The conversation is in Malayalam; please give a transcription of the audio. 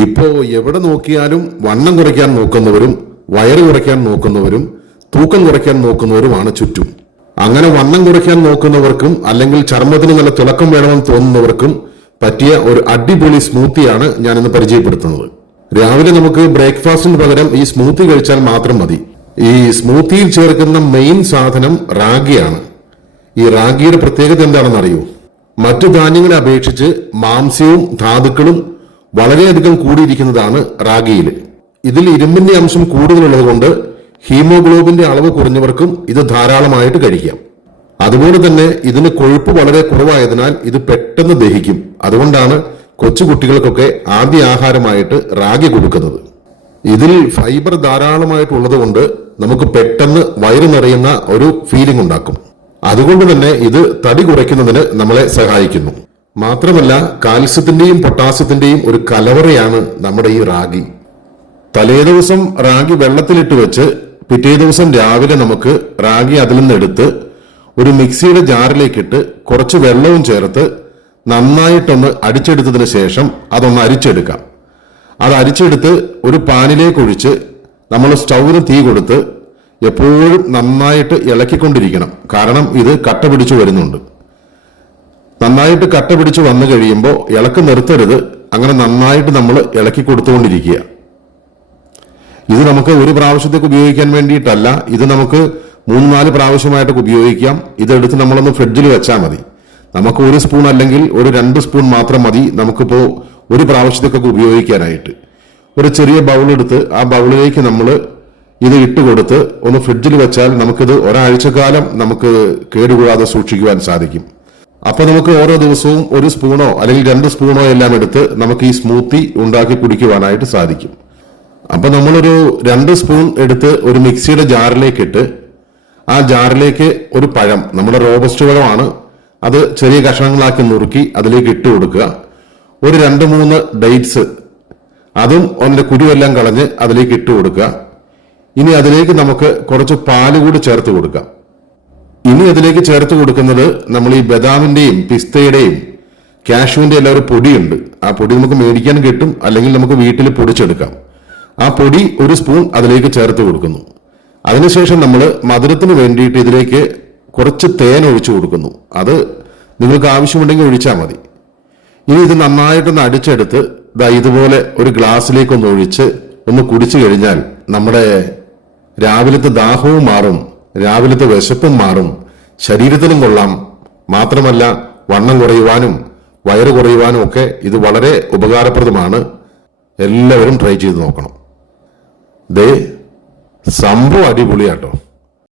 ഇപ്പോ എവിടെ നോക്കിയാലും വണ്ണം കുറയ്ക്കാൻ നോക്കുന്നവരും വയറ് കുറയ്ക്കാൻ നോക്കുന്നവരും തൂക്കം കുറയ്ക്കാൻ നോക്കുന്നവരുമാണ് ചുറ്റും. അങ്ങനെ വണ്ണം കുറയ്ക്കാൻ നോക്കുന്നവർക്കും അല്ലെങ്കിൽ ചർമ്മത്തിന് നല്ല തിളക്കം വേണമെന്ന് തോന്നുന്നവർക്കും പറ്റിയ ഒരു അടിപൊളി സ്മൂത്തിയാണ് ഞാൻ ഇന്ന് പരിചയപ്പെടുത്തുന്നത്. രാവിലെ നമുക്ക് ബ്രേക്ക്ഫാസ്റ്റിന് പകരം ഈ സ്മൂത്തി കഴിച്ചാൽ മാത്രം മതി. ഈ സ്മൂത്തിയിൽ ചേർക്കുന്ന മെയിൻ സാധനം റാഗിയാണ്. ഈ റാഗിയുടെ പ്രത്യേകത എന്താണെന്ന് അറിയൂ മറ്റു ധാന്യങ്ങളെ അപേക്ഷിച്ച് മാംസ്യവും ധാതുക്കളും വളരെയധികം കൂടിയിരിക്കുന്നതാണ് റാഗിയിൽ ഇതിൽ ഇരുമ്പിന്റെ അംശം കൂടുതലുള്ളത് കൊണ്ട് ഹീമോഗ്ലോബിന്റെ അളവ് കുറഞ്ഞവർക്കും ഇത് ധാരാളമായിട്ട് കഴിക്കാം. അതുപോലെ തന്നെ ഇതിന് കൊഴുപ്പ് വളരെ കുറവായതിനാൽ ഇത് പെട്ടെന്ന് ദഹിക്കും. അതുകൊണ്ടാണ് കൊച്ചു കുട്ടികൾക്കൊക്കെ ആദ്യ ആഹാരമായിട്ട് റാഗി കൊടുക്കുന്നത്. ഇതിൽ ഫൈബർ ധാരാളമായിട്ടുള്ളത് കൊണ്ട് നമുക്ക് പെട്ടെന്ന് വയറ് നിറയുന്ന ഒരു ഫീലിംഗ് ഉണ്ടാക്കും. അതുകൊണ്ട് തന്നെ ഇത് തടി കുറയ്ക്കുന്നതിന് നമ്മളെ സഹായിക്കുന്നു. മാത്രമല്ല കാൽസ്യത്തിന്റെയും പൊട്ടാസ്യത്തിന്റെയും ഒരു കലവറയാണ് നമ്മുടെ ഈ റാഗി. തലേ ദിവസം റാഗി വെള്ളത്തിലിട്ട് വെച്ച് പിറ്റേ ദിവസം രാവിലെ നമുക്ക് റാഗി അതിൽ നിന്ന് എടുത്ത് ഒരു മിക്സിയുടെ ജാറിലേക്കിട്ട് കുറച്ച് വെള്ളവും ചേർത്ത് നന്നായിട്ടൊന്ന് അടിച്ചെടുത്തതിന് ശേഷം അതൊന്ന് അരിച്ചെടുക്കാം. അത് അരിച്ചെടുത്ത് ഒരു പാനിലേക്ക് ഒഴിച്ച് നമ്മൾ സ്റ്റൗവിന് തീ കൊടുത്ത് എപ്പോഴും നന്നായിട്ട് ഇളക്കിക്കൊണ്ടിരിക്കണം. കാരണം ഇത് കട്ട പിടിച്ചു വരുന്നുണ്ട്. നന്നായിട്ട് കട്ട പിടിച്ച് വന്നു കഴിയുമ്പോൾ ഇളക്ക് നിർത്തരുത്. അങ്ങനെ നന്നായിട്ട് നമ്മൾ ഇളക്കി കൊടുത്തുകൊണ്ടിരിക്കുക. ഇത് നമുക്ക് ഒരു പ്രാവശ്യത്തേക്ക് ഉപയോഗിക്കാൻ വേണ്ടിയിട്ടല്ല. ഇത് നമുക്ക് മൂന്ന് നാല് പ്രാവശ്യമായിട്ടൊക്കെ ഉപയോഗിക്കാം. ഇതെടുത്ത് നമ്മളൊന്ന് ഫ്രിഡ്ജിൽ വെച്ചാൽ മതി. നമുക്ക് ഒരു സ്പൂൺ അല്ലെങ്കിൽ ഒരു രണ്ട് സ്പൂൺ മാത്രം മതി നമുക്കിപ്പോൾ ഒരു പ്രാവശ്യത്തേക്കൊക്കെ ഉപയോഗിക്കാനായിട്ട്. ഒരു ചെറിയ ബൗളെടുത്ത് ആ ബൗളിലേക്ക് നമ്മൾ ഇത് ഇട്ട് കൊടുത്ത് ഒന്ന് ഫ്രിഡ്ജിൽ വെച്ചാൽ നമുക്കിത് ഒരാഴ്ചക്കാലം നമുക്ക് കേടുകൂടാതെ സൂക്ഷിക്കുവാൻ സാധിക്കും. അപ്പൊ നമുക്ക് ഓരോ ദിവസവും ഒരു സ്പൂണോ അല്ലെങ്കിൽ രണ്ട് സ്പൂണോ എല്ലാം എടുത്ത് നമുക്ക് ഈ സ്മൂത്തി ഉണ്ടാക്കി കുടിക്കുവാനായിട്ട് സാധിക്കും. അപ്പൊ നമ്മളൊരു രണ്ട് സ്പൂൺ എടുത്ത് ഒരു മിക്സിയുടെ ജാറിലേക്ക് ഇട്ട് ആ ജാറിലേക്ക് ഒരു പഴം നമ്മുടെ റോബസ്റ്റ് പഴമാണ് അത് ചെറിയ കഷ്ണങ്ങളാക്കി നുറുക്കി അതിലേക്ക് ഇട്ട് കൊടുക്കുക. ഒരു രണ്ട് മൂന്ന് ഡേറ്റ്സ് അതും അതിന്റെ കുരുവെല്ലാം കളഞ്ഞ് അതിലേക്ക് ഇട്ട് കൊടുക്കുക. ഇനി അതിലേക്ക് നമുക്ക് കുറച്ച് പാൽ കൂടി ചേർത്ത് കൊടുക്കാം. ഇനി അതിലേക്ക് ചേർത്ത് കൊടുക്കുന്നത് നമ്മൾ ഈ ബദാമിന്റെയും പിസ്തയുടെയും കാഷ്യൂവിന്റെ എല്ലാം ഒരു പൊടിയുണ്ട്. ആ പൊടി നമുക്ക് മേടിക്കാൻ കിട്ടും അല്ലെങ്കിൽ നമുക്ക് വീട്ടിൽ പൊടിച്ചെടുക്കാം. ആ പൊടി ഒരു സ്പൂൺ അതിലേക്ക് ചേർത്ത് കൊടുക്കുന്നു. അതിനുശേഷം നമ്മൾ മധുരത്തിന് വേണ്ടിയിട്ട് ഇതിലേക്ക് കുറച്ച് തേൻ ഒഴിച്ചു കൊടുക്കുന്നു. അത് നിങ്ങൾക്ക് ആവശ്യമുണ്ടെങ്കിൽ ഒഴിച്ചാൽ മതി. ഇനി ഇത് നന്നായിട്ടൊന്ന് അടിച്ചെടുത്ത് ഇതാ ഇതുപോലെ ഒരു ഗ്ലാസ്സിലേക്കൊന്ന് ഒഴിച്ച് ഒന്ന് കുടിച്ചു കഴിഞ്ഞാൽ നമ്മുടെ രാവിലത്തെ ദാഹവും മാറും. രാവിലത്തെ വിശപ്പും മാറും. ശരീരത്തിനും കൊള്ളാം. മാത്രമല്ല വണ്ണം കുറയുവാനും വയറ് കുറയുവാനും ഒക്കെ ഇത് വളരെ ഉപകാരപ്രദമാണ്. എല്ലാവരും ട്രൈ ചെയ്ത് നോക്കണം. ദേ സംഭവം അടിപൊളിയാട്ടോ.